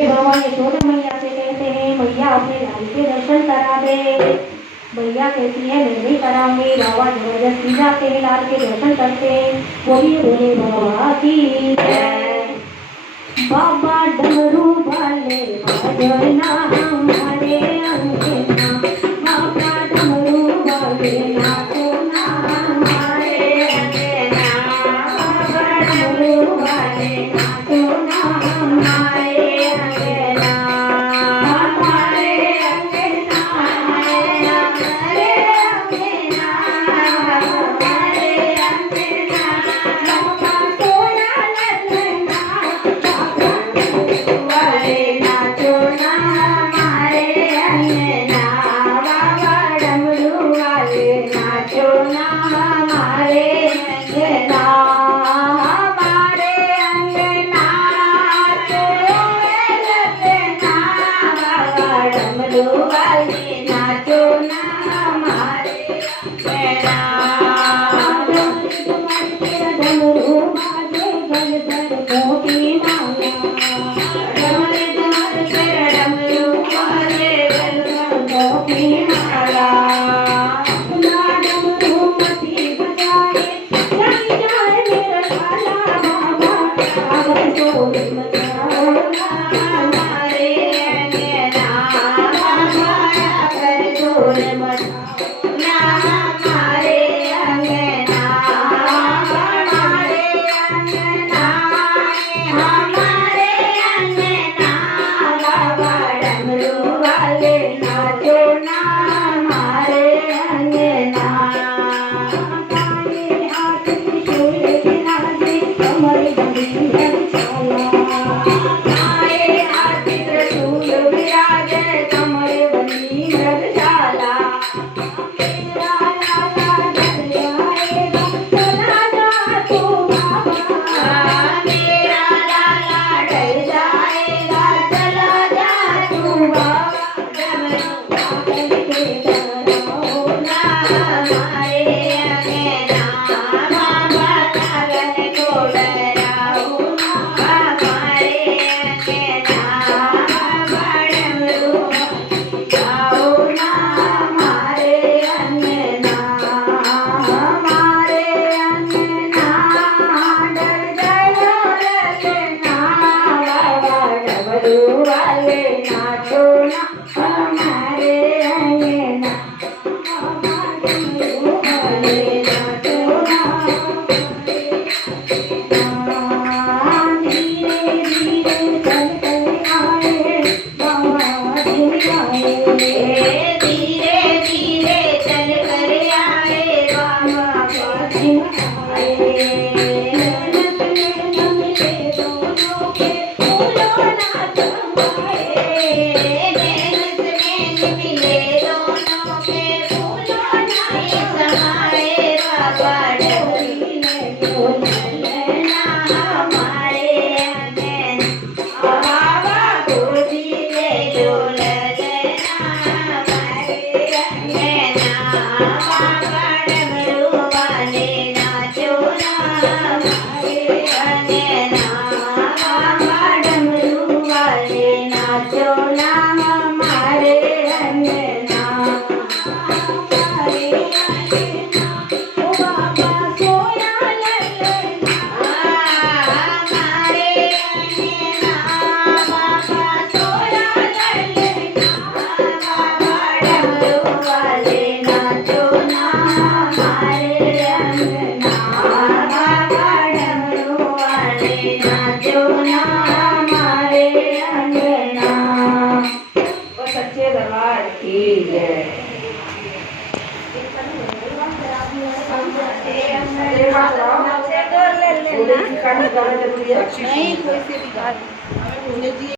भगवान यशोदा मैया से कहते हैं मैया अपने लाल के दर्शन करा दे। मैया कहती है मैं नहीं कराऊंगी। बाबा जबरदस्ती जाते हैं, लाल के दर्शन करते हैं। बोलिए बोले बाबा की जय। बाबा डमरू वाले बजना हमारे अंगना, बाबा डमरू वाले नाचो ना हमारे अंगना, बाबा डमरू वाले नाचो ना हमारे अंगना, हमारे अंगना, हमारे अंगना, हमारे अंगना, बाबा सोना ललना, बाबा वाले नाचो ना हमारे अंगना, बाबा डमरू वाले नाचो ना हमारे अंगना, हमारे अंगना तो लगना, बाबा डमरू वाले नाचो ना हमारे अंगना। डमरू बाजे गल गल मोती माला, डमरू बाजे गल गल मोती माला, अपना डमरू मती बजाए जाए जाए मेरा लाला, बाबा आवर जोर मचाओ ना हमारे अंगना, बाबा आवर जोर मचाओ ना हमारे अंगना, हमारे अंगना, हमारे अंगना, बाबा डमरू वाले नाचो ना हमारे अंगना, हाथ त्रिशूल विराजे कमर बंदी रक्षाला, हाथ त्रिशूल विराजे कमर बंदी रक्षाला, मेरा लाला डर जाएगा चला जा तू बाबा, मेरा लाला डर जाएगा चला जा तू बाबा, डमरू पागल के डराओ ना हमारे अंगना, बाबा पागल को डराओ ना हमारे अंगना, बाबा डमरू आओ ना हमारे अंगना, हमारे अंगना डर जाओ लगना, बाबा डमरू वाले नाचो ना हमारे अंगना, बाबा डमरू वाले नाचो ना हमारे अंगना। धीरे धीरे चल कर आए बाबा दिन आए, धीरे धीरे चल कर आए बाबा दिन आए, नमले दोनों के फूलों ना समाए, मिले दोनों के फूलों ना समाए, बाबा डमरी ने बोल लेना हमारे अंगना, बाबा गोदी ले डोल लेना हमारे अंगना, बाबा डमरू वाले नाचो ना हमारे अंगना, बाबा डमरू वाले नाचो ना हमारे अंगना, हमारे अंगना ओ बाबा सोना ललना, हमारे अंगना बाबा सोना ललना, बाबा डमरू वाले नाचो ना हमारे अंगना, बाबा डमरू वाले नाचो ना हमारे अंगना। और सच्चे दरबार की जय। नहीं कोई से भी